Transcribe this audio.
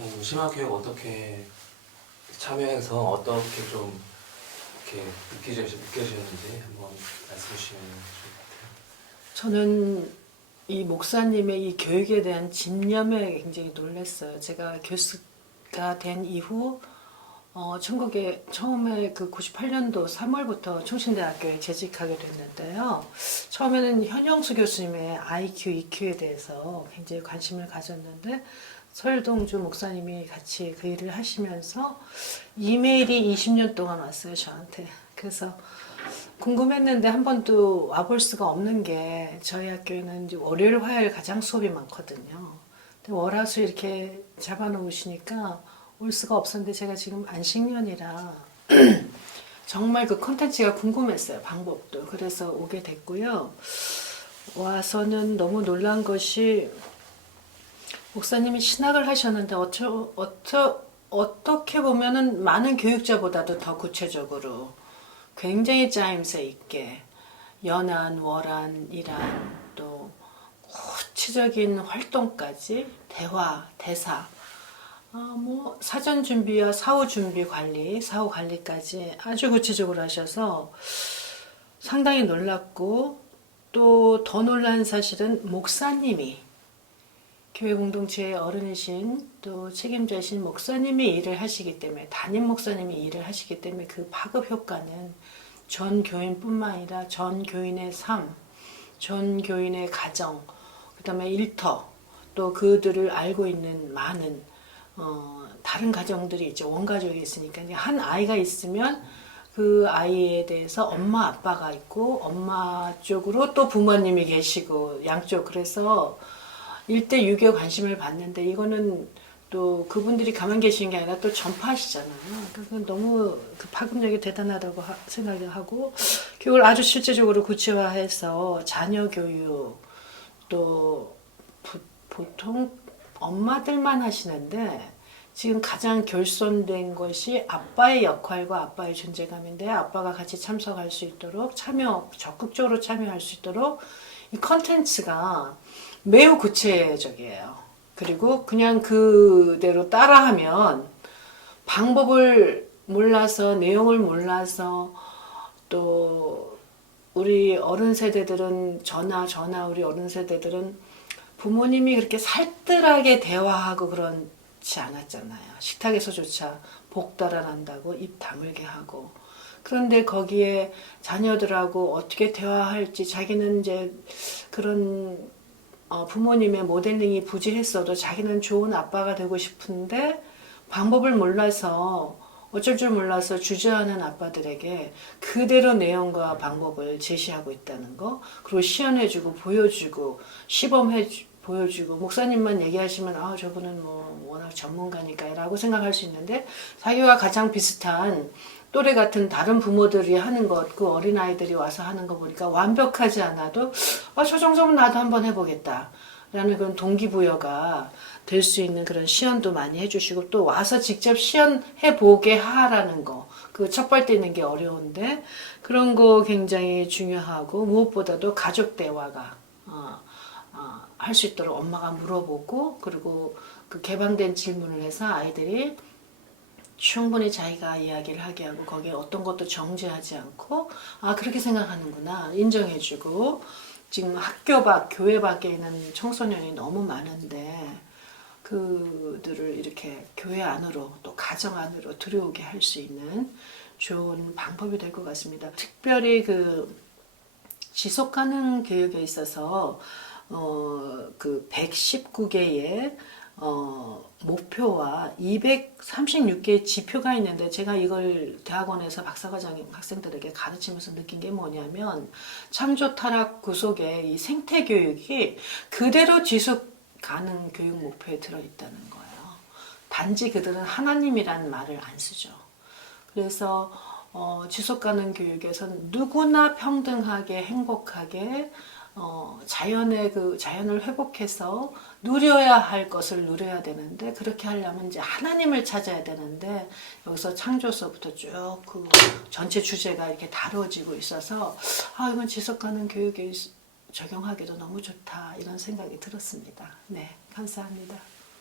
음, 심화교육 어떻게 참여해서 어떻게 좀 이렇게 느끼시, 느껴지는지 한번 말씀해 주시면 좋을 것 저는 이 목사님의 이 교육에 대한 집념에 굉장히 놀랐어요. 제가 교수가 된 이후 어, 천국에 처음에 그 98년도 3월부터 총신대학교에 재직하게 됐는데요. 처음에는 현영수 교수님의 IQ, EQ에 대해서 굉장히 관심을 가졌는데 설동주 목사님이 같이 그 일을 하시면서 이메일이 20년 동안 왔어요, 저한테. 그래서 궁금했는데 한 번도 와볼 수가 없는 게 저희 학교에는 이제 월요일, 화요일 가장 수업이 많거든요. 월화수 이렇게 잡아놓으시니까 올 수가 없었는데 제가 지금 안식년이라 정말 그 콘텐츠가 궁금했어요. 방법도. 그래서 오게 됐고요. 와서는 너무 놀란 것이 목사님이 신학을 하셨는데 어쩌, 어쩌, 어떻게 보면은 많은 교육자보다도 더 구체적으로 굉장히 짜임새 있게 연안, 월안, 일안 또 구체적인 활동까지 대화, 대사 아, 뭐 사전 준비와 사후 준비 관리, 사후 관리까지 아주 구체적으로 하셔서 상당히 놀랐고 또 더 놀란 사실은 목사님이 교회 공동체의 어른이신 또 책임자신 목사님이 일을 하시기 때문에 담임 목사님이 일을 하시기 때문에 그 파급 효과는 전 교인뿐만 아니라 전 교인의 삶, 전 교인의 가정, 그 다음에 일터 또 그들을 알고 있는 많은 어, 다른 가정들이 있죠. 원가족이 있으니까 한 아이가 있으면 그 아이에 대해서 엄마 아빠가 있고 엄마 쪽으로 또 부모님이 계시고 양쪽 그래서 일대 육에 관심을 받는데 이거는 또 그분들이 가만 계시는 게 아니라 또 전파하시잖아요. 그건 너무 그 파급력이 대단하다고 하- 생각을 하고 교육을 아주 실제적으로 구체화해서 자녀 교육 또 부- 보통 엄마들만 하시는데 지금 가장 결손된 것이 아빠의 역할과 아빠의 존재감인데 아빠가 같이 참석할 수 있도록 참여 적극적으로 참여할 수 있도록 이 컨텐츠가 매우 구체적이에요. 그리고 그냥 그대로 따라하면 방법을 몰라서 내용을 몰라서 또 우리 어른 세대들은 저나 저나 우리 어른 세대들은 부모님이 그렇게 살뜰하게 대화하고 그 렇지 않았잖아요. 식탁에서조차 복달아난다고 입 다물게 하고 그런데 거기에 자녀들하고 어떻게 대화할지 자기는 이제 그런 어, 부모님의 모델링이 부재했어도 자기는 좋은 아빠가 되고 싶은데 방법을 몰라서 어쩔 줄 몰라서 주저하는 아빠들에게 그대로 내용과 방법을 제시하고 있다는 거 그리고 시연해주고 보여주고 시범해 주- 보여주고 목사님만 얘기하시면 아 저분은 뭐 워낙 전문가니까라고 생각할 수 있는데 자기와 가장 비슷한 또래 같은 다른 부모들이 하는 것, 그 어린아이들이 와서 하는 거 보니까 완벽하지 않아도, 아, 저 정도면 나도 한번 해보겠다. 라는 그런 동기부여가 될 수 있는 그런 시연도 많이 해주시고, 또 와서 직접 시연해보게 하라는 거. 그 첫발 떼는 게 어려운데, 그런 거 굉장히 중요하고, 무엇보다도 가족 대화가, 어, 어, 할수 있도록 엄마가 물어보고, 그리고 그 개방된 질문을 해서 아이들이 충분히 자기가 이야기를 하게 하고 거기에 어떤 것도 정죄하지 않고 아 그렇게 생각하는구나 인정해주고 지금 학교 밖 교회 밖에 있는 청소년이 너무 많은데 그들을 이렇게 교회 안으로 또 가정 안으로 들여오게 할 수 있는 좋은 방법이 될 것 같습니다. 특별히 그 지속 가능 교육에 있어서 어 그 119개의 어 목표와 236개의 지표가 있는데 제가 이걸 대학원에서 박사과정 학생들에게 가르치면서 느낀 게 뭐냐면 창조 타락 구속의 이 생태 교육이 그대로 지속 가능 교육 목표에 들어 있다는 거예요. 단지 그들은 하나님이라는 말을 안 쓰죠. 그래서 어, 지속 가능 교육에선 누구나 평등하게 행복하게 어, 자연의 그 자연을 회복해서 누려야 할 것을 누려야 되는데 그렇게 하려면 이제 하나님을 찾아야 되는데 여기서 창조서부터 쭉 그 전체 주제가 이렇게 다뤄지고 있어서 아 이건 지속 가능 교육에 적용하기도 너무 좋다 이런 생각이 들었습니다. 네, 감사합니다.